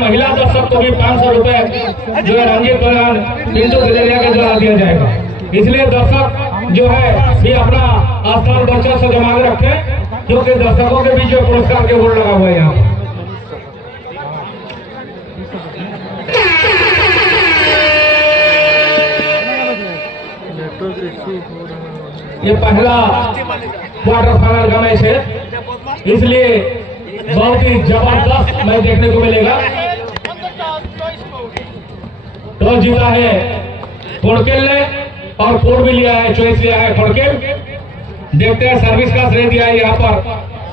महिला दर्शक को भी 500 रुपए जो है रंजीत प्रधान पिंटू गलेरिया के द्वारा दिया जाएगा। इसलिए दर्शक जो है भी अपना स्थान बच्चों से जमा के रखें, क्योंकि दर्शकों के बीच पुरस्कार के बोर्ड लगा हुआ है यहाँ। ये पहला क्वार्टर फाइनल का मैच है, इसलिए बहुत ही जबरदस्त मैच देखने को मिलेगा। टॉस जीता है कोड़केल ने और कोड भी लिया है, चॉइस लिया है कोड़केल। देखते हैं सर्विस का श्रेय दिया है यहाँ पर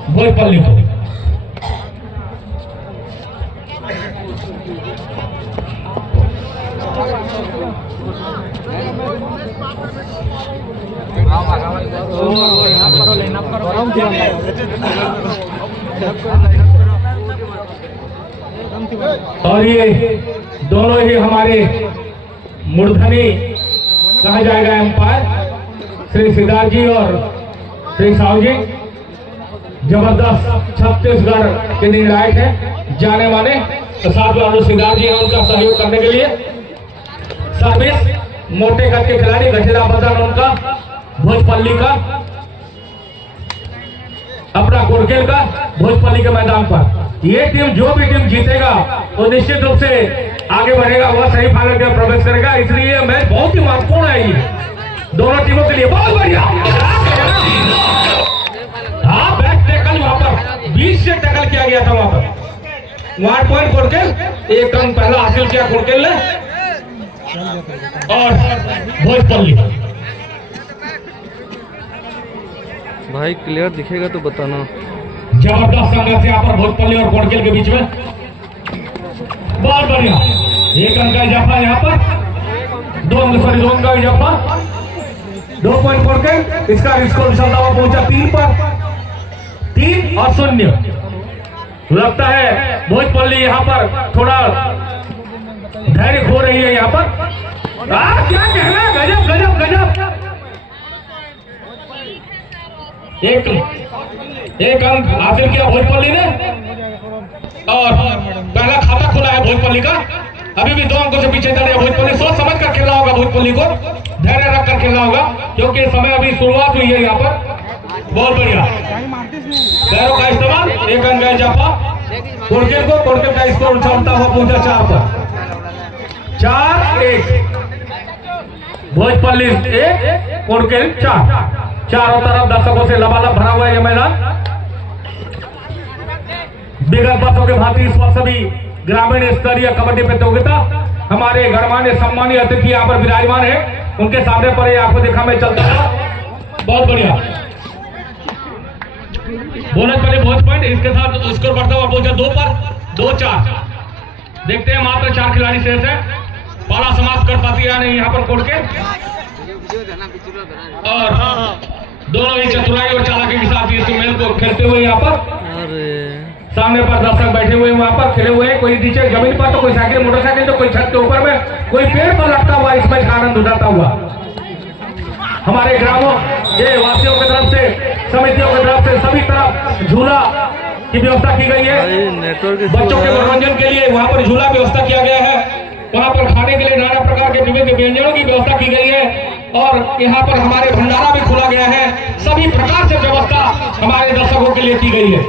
भोजपल्ली को। और ये दोनों ही हमारे मूर्धनी कहा जाएगा एम्पायर श्री सिद्धार्थ जी और श्री साहु जी। जबरदस्त छत्तीसगढ़ के निर्णायक है जाने माने, तो साथ में सिद्धार्थ जी हैं उनका सहयोग करने के लिए। सर्विस मोटे कद के खिलाड़ी गठेला बदन उनका भोजपल्ली का, अपना कोड़केल का भोजपल्ली के मैदान पर। ये टीम जो भी टीम जीतेगा वो निश्चित रूप से आगे बढ़ेगा, वह सेमीफाइनल में प्रवेश करेगा। इसलिए मैच बहुत ही महत्वपूर्ण है ये दोनों टीमों के लिए। बहुत बढ़िया, हाँ बैक टैकल वहां पर 20 से टैकल किया गया था वहां पर। 1 पॉइंट कोड़केल, 1 अंक पहला हासिल किया कोड़केल ने और भोजपल्ली। भाई क्लियर दिखेगा तो बताना। जबरदस्त संघर्ष यहाँ पर भोजपल्ली और कोड़केल के बीच में। बहुत बढ़िया, 1 अंक का इजाफा यहाँ पर, 2 अंक का इजाफा, 2 पॉइंट कोड़केल। इसका स्कोर चलता हुआ पहुंचा 3 पर, 3 और 0। लगता है भोजपल्ली यहाँ पर थोड़ा धैर्य खो रही है यहाँ पर। क्या कहना, गजब गजब गजब। एक अंक हासिल किया भोजपल्ली ने और पहला खाता खुला है भोजपल्ली का। अभी भी 2 अंकों से पीछे चल रही है भोजपल्ली। सोच समझ कर खेलना होगा भोजपल्ली को, धैर्य रखकर खेलना होगा, क्योंकि समय अभी शुरुआत हुई है यहाँ पर। बहुत बढ़िया, पैरों का इस्तेमाल, 1 अंक का इजाफा कोड़केल को। कोड़केल का स्कोर उछलता हुआ पहुंचा 4 पर, 4-1। भोजपल्ली 1, कोड़केल 4। चारों तरफ दर्शकों से लबालब भरा हुआ है ये मैदान। विगत वर्षों के भांति इस वर्ष भी ग्रामीण स्तरीय कबड्डी प्रतियोगिता हमारे गणमान्य सम्मानीय अतिथि यहाँ पर विराजमान है, उनके सामने पर आपको देखा मैं चलता है। बहुत बढ़िया, बोनस पहले बहुत पॉइंट, इसके साथ स्कोर बढ़ता हुआ पहुंचा 2 पर, 2-4। देखते हैं मात्र 4 खिलाड़ी शेष है, पाला समाप्त कर पाती है नहीं यहाँ पर कोड़केल। और दोनों ही चतुराई और चालाकी के साथ इस मेल को खेलते हुए यहाँ पर सामने पर दर्शक बैठे हुए वहाँ पर खेले हुए हैं। कोई नीचे जमीन पर तो कोई साइकिल मोटरसाइकिल तो कोई छत के ऊपर में, कोई पेड़ पर लगता हुआ इस मैच का आनंद उठाता हुआ। हमारे ग्रामों के वासियों की तरफ से, समितियों की तरफ से सभी तरफ झूला की व्यवस्था की गई है। बच्चों के मनोरंजन के लिए वहाँ पर झूला व्यवस्था किया गया है। वहाँ पर खाने के लिए नाना प्रकार के विभिन्न व्यंजनों की व्यवस्था की गई है और यहाँ पर हमारे भंडारा भी खुला गया है। सभी प्रकार से व्यवस्था हमारे दर्शकों के लिए की गई है।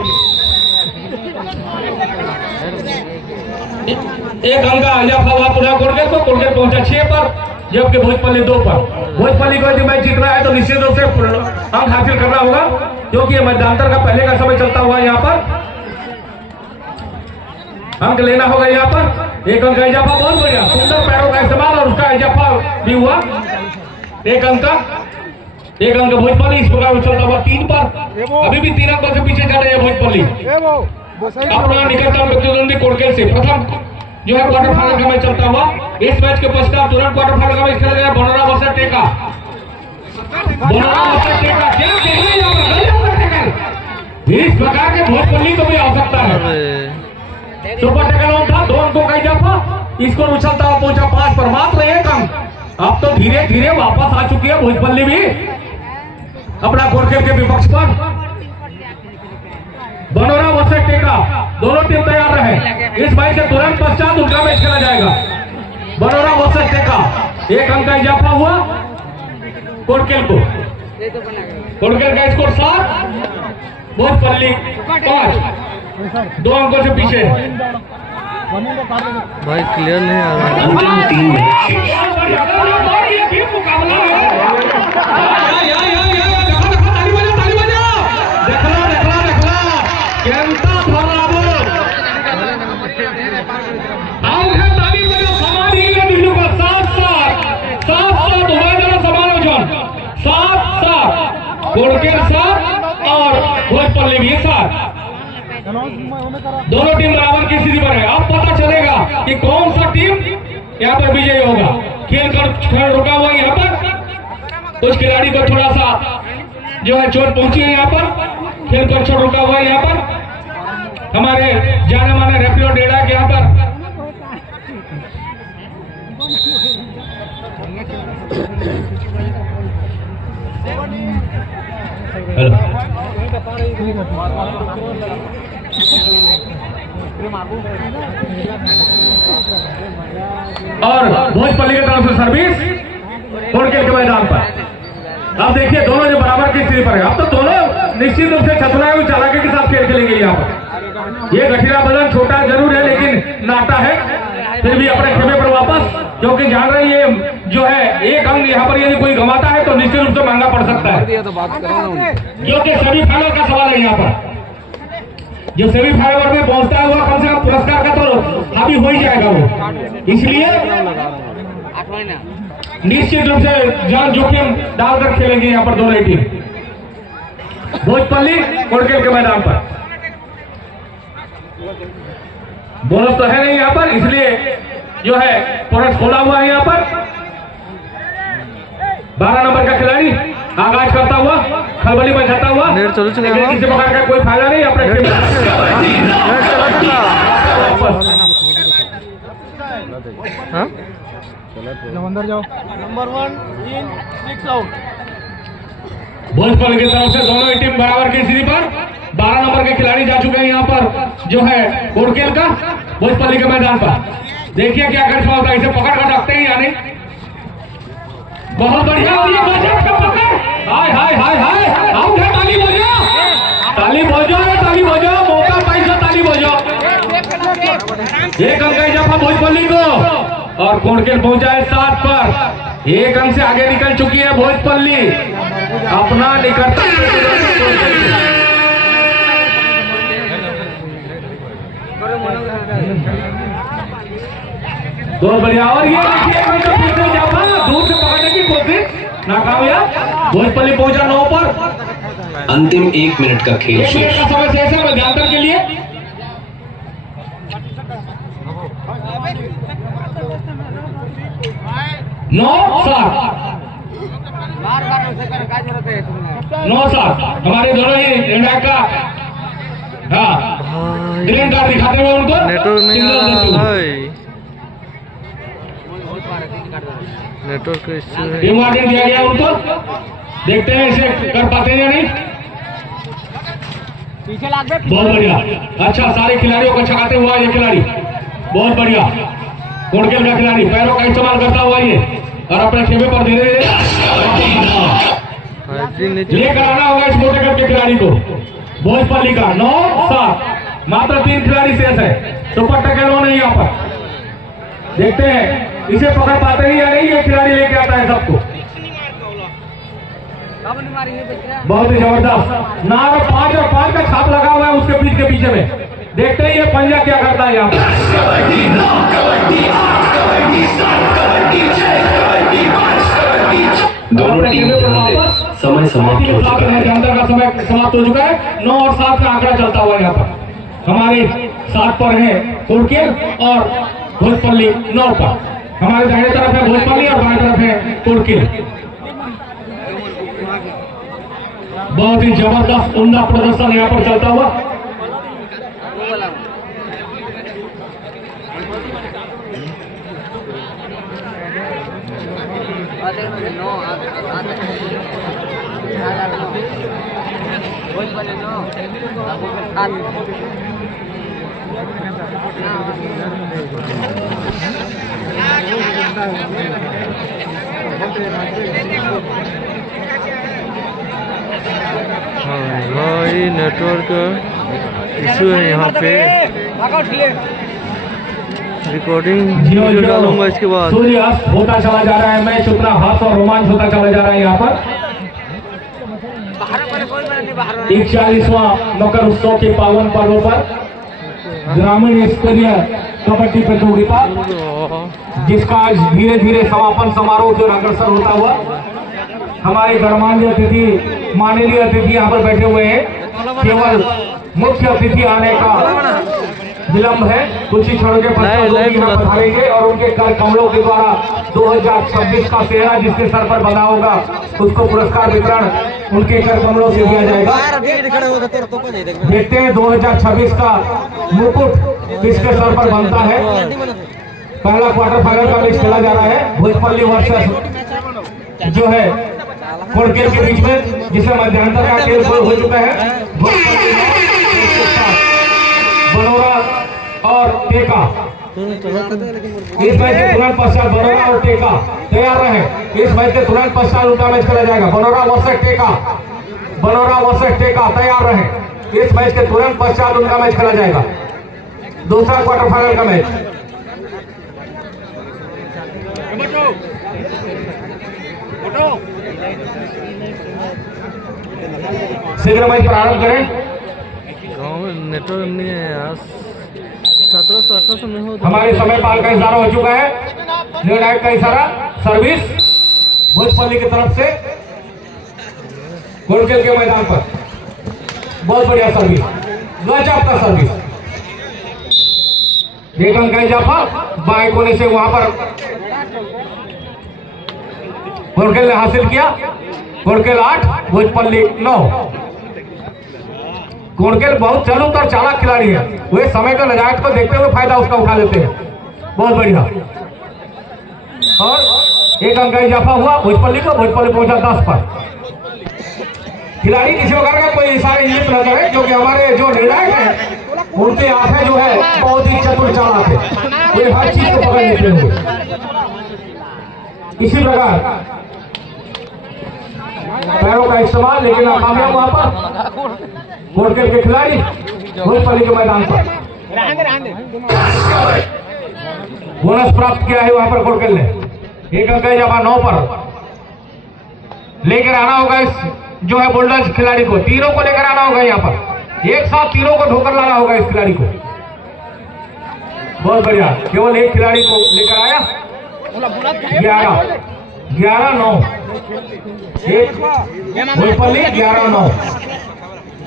1 अंक का इजाफा हुआ पुनः कोड़केल को। कोड़केल पहुंचा 6 पर, जबकि भोजपल्ली 2 पर। भोजपल्ली को यदि मैच जीतना है तो निश्चित रूप से अंक हासिल करना होगा, क्योंकि ये मध्यांतर का पहले का समय चलता हुआ यहाँ पर। अंक लेना होगा यहाँ पर। 1 अंक का इजाफा, बहुत बढ़िया, सुंदर पैरों का इस्तेमाल और उसका इजाफा भी हुआ। 1 अंक का, 1 अंक भोजपल्ली। इस प्रकार चलता हुआ 3 पर, अभी भी 3 अंकों से पीछे चल रही है भोजपल्ली अपना निकटतम प्रतिद्वंदी कोड़केल से। प्रथम जो है क्वार्टर फाइनल का मैच चलता हुआ। इस मैच के पश्चात तुरंत क्वार्टर फाइनल का मैच खेला गया बनोरा वर्सेस टेका। इस प्रकार के भोजपल्ली को भी आ सकता है। सुपर टैकल था, 2 अंकों का इजाफा, स्कोर उछलता हुआ पहुंचा 5 पर, मात्र 1 अंक। अब तो धीरे धीरे वापस आ चुकी है भोजपल्ली भी अपना कोड़केल के विपक्ष पर। बनोरा वर्सेस टेका, दोनों टीम तैयार रहे। इस मैच के तुरंत पश्चात उनका मैच खेला जाएगा। बनोरा वर्सेस टेका, 1 अंक का इजाफा हुआ कोटकेल को। कोटकेल का स्कोर 7, भोजपल्ली 5, 2 अंकों से पीछे। भाई क्लियर नहीं आ रहा है। अंतिम 3 मिनट ये भी मुकाबला है। कोटकेल 7 और भोजपल्ली भी 7, दोनों टीम बराबर की स्थिति पर है। अब पता चलेगा कि कौन सा टीम यहाँ पर विजयी होगा। खेल रुका हुआ यहाँ पर, कुछ खिलाड़ी को थोड़ा सा जो है चोट पहुंची है। यहाँ पर खेल को चोट रुका हुआ है। यहाँ पर हमारे जाने माने रेफरी और डेरा के यहाँ पर और भोजपल्ली की तरफ से सर्विस कोटकेल के मैदान पर। अब देखिए दोनों जो बराबर की स्थिति पर है। अब तो दोनों निश्चित रूप से चतुराई और चालाकी के साथ खेल खेलेंगे। यहाँ पर ये गठीला बदन छोटा जरूर है लेकिन नाटा है, फिर भी अपने खेमे पर वापस, क्योंकि जान रहे ये जो है 1 अंक यहाँ पर यदि कोई गंवाता है तो निश्चित रूप से महंगा पड़ सकता है, क्योंकि सेमीफाइनल का सवाल है। यहाँ पर जो सेमीफाइनल में पहुंचता है वह कम से कम पुरस्कार का तो हावी हो ही जाएगा वो। इसलिए निश्चित रूप से जान जोखिम डालकर खेलेंगे यहाँ पर दोनों टीम। भोजपल्ली कोटकेल के मैदान पर बोनस तो है नहीं यहाँ पर, इसलिए जो है बोनस खोला हुआ है। यहाँ पर 12 नंबर का खिलाड़ी आगाज करता हुआ, खलबली बचाता हुआ, किसी प्रकार का कोई फायदा नहीं। अपने अंदर जाओ। नंबर 1 इन 6 आउट। भोजपल्ली की तरफ से दोनों ही टीम बराबर की स्थिति पर। 12 नंबर के खिलाड़ी जा चुके हैं यहाँ पर जो है कोटकेल का, भोजपल्ली के मैदान पर। देखिए क्या कर होता है, इसे पकड़ कर रखते हैं या नहीं। बहुत बढ़िया हाय हाय हाय हाय, आउट है। ताली बजाओ, ताली बजाओ, ताली बजाओ, मौका पैसा ताली बजाओ। 1 अंक का इजाफा भोजपल्ली को और कोटकेल पहुंचा है 7 पर। 1 अंक से आगे निकल चुकी है भोजपल्ली अपना निकटतम। बहुत बढ़िया। और ये देखिए दूर से पकड़ने की कोशिश नाकामयाब। भोजपल्ली पहुंचा 9 पर। अंतिम 1 मिनट का खेल शेष। समय शेष है मध्यांतर के लिए। 9-7 हमारे दोनों ही इंडिया का हाँ ग्रीन कार्ड दिखाते हुए उनको नेटवर्क नहीं आ रहा है। नेटवर्क का इश्यू है। टीम वार्निंग दिया गया उनको, देखते हैं इसे कर पाते हैं या नहीं। बहुत बढ़िया, अच्छा सारे खिलाड़ियों को छकाते हुआ ये खिलाड़ी, बहुत बढ़िया। कोटकेल का खिलाड़ी पैरों का इस्तेमाल करता हुआ ये और अपने खेमे पर धीरे धीरे लेकर आना होगा इस मोटे के खिलाड़ी को। भोजपल्ली का 9-7 मात्र 3 खिलाड़ी शेष है। सुपर टकेलो नहीं यहाँ पर, देखते हैं इसे पकड़ पाते हैं या नहीं। ये खिलाड़ी लेके आता है सबको, बहुत ही जबरदस्त। नार 5 और 5 का छाप लगा हुआ है उसके पीठ के पीछे में। देखते हैं ये पंजा क्या करता है यहाँ पर। दोनों टीम समय समाप्त हो चुका है। अंदर का समय समाप्त हो चुका है। 9 और 7 का आंकड़ा चलता हुआ यहाँ पर। हमारे 7 पर है कोटकेल और भोजपल्ली 9 पर। हमारे दाहिने तरफ है भोजपल्ली और बाएं तरफ है कोटकेल। बहुत ही जबरदस्त उम्दा प्रदर्शन यहाँ पर चलता हुआ। हाँ भाई नेटवर्क इशू है यहाँ पे। रिकॉर्डिंग वीडियो डालूंगा इसके बाद। सूर्यास्त होता चला जा रहा है, मैच उतना हाथ और रोमांच होता चला जा रहा है। यहाँ पर 41वां मकर उत्सव के पावन पर्व पर ग्रामीण स्तरीय कबड्डी प्रतियोगिता, जिसका आज धीरे धीरे समापन समारोह जो अग्रसर होता हुआ, हमारे गणमान्य अतिथि माननीय अतिथि यहाँ पर बैठे हुए हैं। केवल मुख्य अतिथि आने का विलंब है, कुछ ही क्षणों के पश्चात यहाँ पधारेंगे और उनके कर कमलों के द्वारा 2026 का सेहरा जिसके सर पर बना होगा उसको पुरस्कार वितरण उनके कर कमलों से दिया जाएगा। देखते हैं 2026 का मुकुट किसके सर पर बनता है। पहला क्वार्टर फाइनल का मैच खेला जा रहा है भोजपल्ली वर्सेस जो है कोड़केल के बीच में, जिसे मध्यांतर का खेल हो चुका है। बनोरा और टेका, इस मैच के तुरंत पश्चात बनोरा और टेका तैयार रहे। इस मैच के तुरंत पश्चात उनका मैच खेला जाएगा। बनोरा वर्सेस टेका, बनोरा वर्सेस टेका तैयार रहे। इस मैच के तुरंत पश्चात उनका मैच खेला जाएगा, दूसरा क्वार्टर फाइनल का मैच। शीघ्र मैच प्रारंभ करें। गाँव में नेटवर्क नहीं है यार। 1700-1800 में हो। हमारे समय पाल का इशारा हो चुका है, निर्णायक का इशारा। सर्विस भोजपल्ली की तरफ से कोड़केल के मैदान पर, बहुत बढ़िया सर्विस, गजब का सर्विस। एक अंक का इजाफा बाएं कोने से वहां पर कोड़केल ने हासिल किया। कोड़केल 8 भोजपल्ली 9। कोड़केल बहुत चलूत और चालाक खिलाड़ी है, वे समय का नजायत को देखते हुए फायदा उसका उठा लेते हैं। बहुत बढ़िया। और एक अंक का इजाफा हुआ भोजपल्ली को, भोजपल्ली पहुंचा 10 पर। खिलाड़ी किसी प्रकार का कोई इशारे इंगित न करे, क्योंकि हमारे जो निर्णायक है उनके आंखें जो है बहुत ही चतुर चालाक है, वे हर चीज को पकड़ लेते हुए। इसी प्रकार पैरों का इस्तेमाल लेकिन नाकामयाब वहां पर कोड़केल के खिलाड़ी भोजपल्ली के मैदान पर। बोनस प्राप्त किया है वहां पर कोड़केल ने। एक अंक इजाफा 9 पर लेकर आना होगा इस जो है बुलडॉग्स खिलाड़ी को। तीनों को लेकर आना होगा यहाँ पर, एक साथ तीनों को ठोकर लाना होगा इस खिलाड़ी को। बहुत बढ़िया, केवल एक खिलाड़ी को लेकर आया। 11-9 भोजपल्ली 11-9।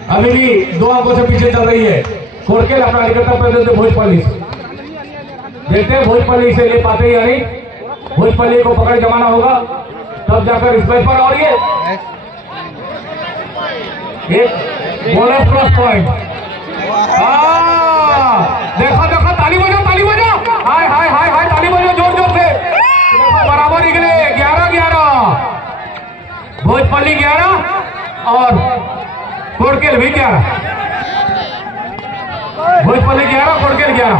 अभी भी 2 अंकों से पीछे चल रही है कोड़केल अपना निकटतम प्रतिद्वंदी भोजपल्ली से। देखते हैं भोजपल्ली से ले पाते या नहीं। भोजपल्ली को पकड़ जमाना होगा तब जाकर इस मैच पर। और ये एक बोनस प्लस पॉइंट। देखो देखो, ताली बजाओ, ताली बजाओ, हाय हाय हाय हाय, ताली बजाओ जोर जोर से। देखो बराबर निकले 11-11, भोजपल्ली 11 और कोड़केल भी 11। भोजपल्ली 11, कोड़केल 11,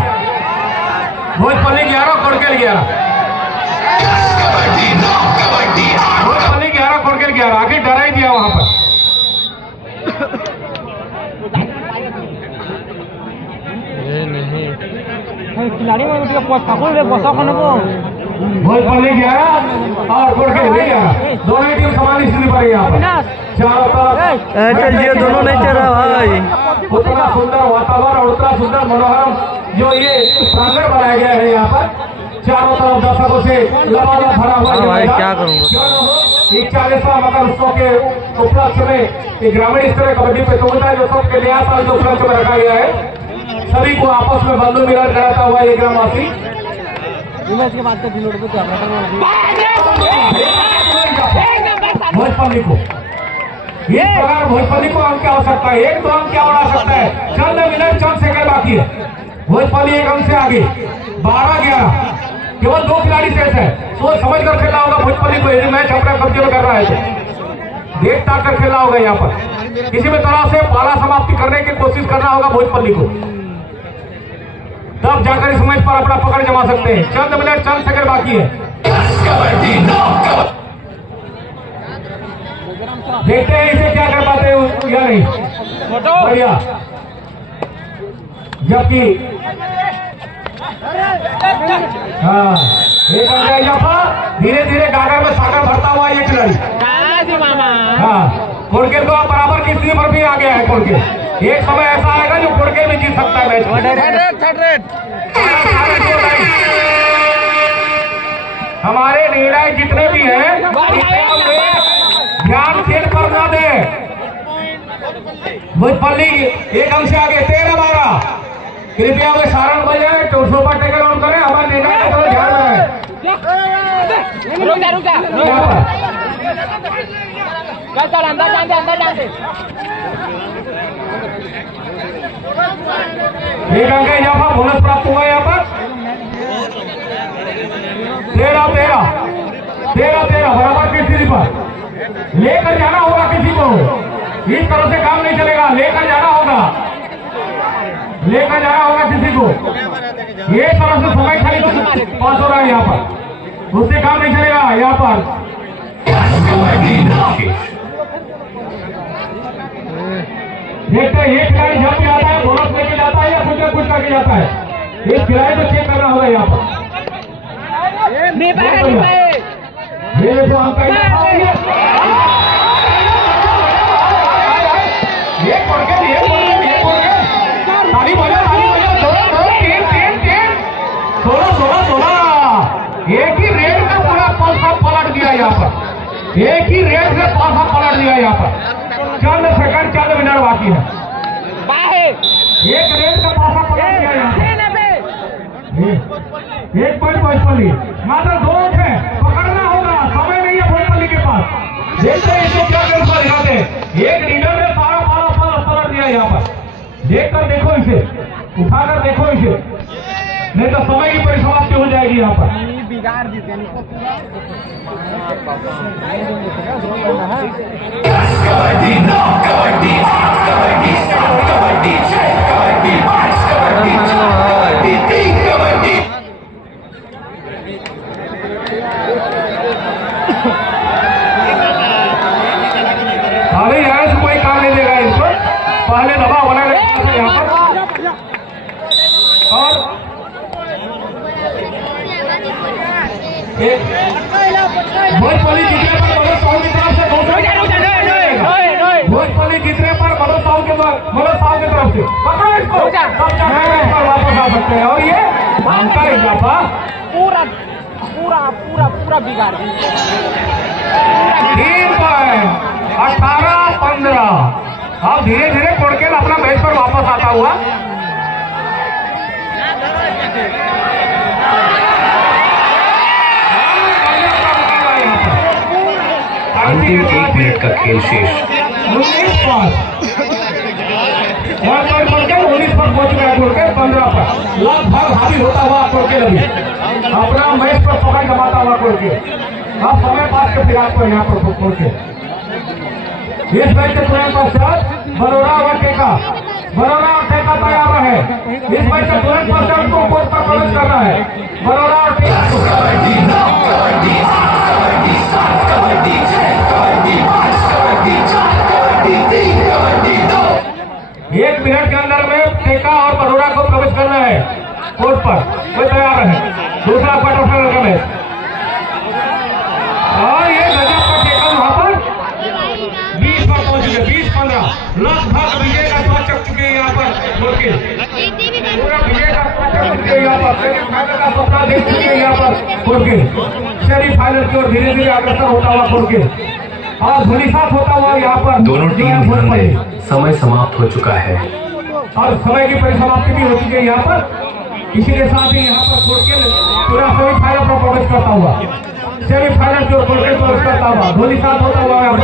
भोजपल्ली 11, कोड़केल 11, भोजपल्ली 11, कोड़केल 11। आगे डरा ही दिया वहां पर। खिलाड़ी में भोजपल्ली 11 और कोड़केल भी 11, दोनों ही टीम समान स्थिति पर है यहाँ पर। चारों तरफ एयरटेल जियो दोनों नहीं चल रहा भाई। उतना सुंदर वातावरण और उतना सुंदर मनोहरम जो ये प्रांगण बनाया गया है यहाँ पर, चारों तरफ दर्शकों से लबालब भरा हुआ है भाई, क्या करूँगा। 41वां मकर उत्सव के उपलक्ष्य में एक ग्रामीण स्तरीय कबड्डी प्रतियोगिता जो सबके नया साल के उपलक्ष्य में रखा गया है। सभी को आपस में बंधु मिलन कराता हुआ ये ग्रामवासी भोजपल्ली को इस प्रकार भोजपल्ली को अंक की आवश्यकता है। 1-2 अंक क्या बना सकता है। चंद मिनट चंद सेकंड बाकी है। भोजपल्ली 1 अंक से आगे 12-11, केवल 2 खिलाड़ी शेष है। सोच समझ कर खेलना होगा भोजपल्ली को। यदि मैच अपने कब्जे में कर रहा है तो देख ताक कर खेलना होगा यहाँ पर। किसी भी तरह से पाला समाप्ति करने की कोशिश करना होगा भोजपल्ली को, तब जाकर इस मैच पर अपना पकड़ जमा सकते हैं। चंद मिनट चंद सेकंड बाकी है। देखते हैं इसे क्या कर पाते हैं या नहीं। बढ़िया, जबकि हाँ एक धीरे धीरे गागर में सागर भरता हुआ ये खिलाड़ी, हाँ कोड़केल को बराबर की स्थिति पर भी आ गया है कोड़केल। एक समय ऐसा आएगा जो कोड़केल भी जीत सकता है मैच। हमारे निर्णय जितने भी हैं ध्यान खेल पर ना दे। भोजपल्ली एक अंश आगे 13-12। कृपया वे सारण बजाए तो सुपर टेकल ऑन करें। हमारे निर्णय का थोड़ा ध्यान रहे। एक अंक यहाँ पर बोनस प्राप्त हुआ। यहाँ पर 13-13 बराबर की स्थिति पर लेकर जाना होगा किसी को। इस तरह से काम नहीं चलेगा, लेकर जाना होगा किसी को। ये तरह से समय खाली पास हो रहा है यहाँ पर, उससे काम नहीं चलेगा। यहाँ पर देखते हैं ये खिलाड़ी जब भी आता है बोनस लेके जाता है या कुछ करके जाता है। इस खिलाड़ी को चेक करना होगा यहाँ पर। ये देखो आपका ताली बजा 16 एक ही रेड का पूरा पासा पलट दिया यहाँ पर। एक ही रेड से पासा पलट दिया यहाँ पर। चंद सेकंड चंद मिनट बाकी है। एक रेड का पासा पलट दिया यहाँ पर। एक पॉइंट भोजपल्ली, मात्र 2 अंक है, पकड़ना होगा, समय नहीं है भोजपल्ली के पास। देखते हैं इसे क्या कर दिखाते। एक लीडर ने सारा पाला पलट दिया यहाँ पर। देखकर देखो इसे, उठाकर देखो इसे, नहीं तो समय की परिसमाप्ति हो जाएगी यहाँ पर। बिगाड़ दीजिए अरे यहाँ से कोई काम नहीं देगा इसको। पहले दबाव बना रहे यहाँ पर। और भोजपल्ली जीतने पर मनोज साहू की तरफ से भोजपल्ली जीतने पर मनोज साहू की तरफ से पकड़ो इसको, वापस आ सकते हैं। और ये मानता है इजाफा पूरा बिगाड़ 3 पॉइंट 18-15। अब धीरे धीरे कोड़केल अपना मैच पर वापस आता हुआ। अंतिम 1 मिनट का खेल शेष। 19 पर पहुंच गया कोड़केल। 15 पर लगभग हावी होता हुआ कोड़केल अभी अपना मैच पर पकड़ जमाता हुआ कोड़केल। अब समय पास के फिराक पर यहाँ पर कोड़केल। इस मैच के तुरंत पश्चात बरोड़ा और टेका तैयार है। इस मैच के तुरंत पश्चात उनको कोर्ट पर प्रवेश करना है। बरोड़ा और टेका 1 मिनट के अंदर में टेका और बरोड़ा को प्रवेश करना है कोर्ट पर। वो तैयार है। दूसरा क्वार्टर फाइनल का मैच। और ये गजब का टेका वहां पर 20 पर पहुंच गए। 20-15 लगभग विजय का स्वाद चख चुके हैं यहाँ पर कोड़केल। पूरा विजय का स्वाद चख चुके हैं यहाँ पर। सेमीफाइनल का सपना देख चुके हैं यहाँ पर कोड़केल। सेमीफाइनल की ओर धीरे धीरे अग्रसर होता हुआ कोड़केल और धुलीसात होता हुआ यहाँ पर दोनों टीम ध्यान दें, समय समाप्त हो चुका है और समय की परिसमाप्ति भी हो चुकी है यहाँ पर। इसी के साथ ही यहाँ पर कोड़केल पूरा सेमीफाइनल पर प्रवेश करता हुआ, सेमीफाइनल की ओर कोड़केल प्रवेश करता हुआ, धुलीसात होता हुआ यहाँ पर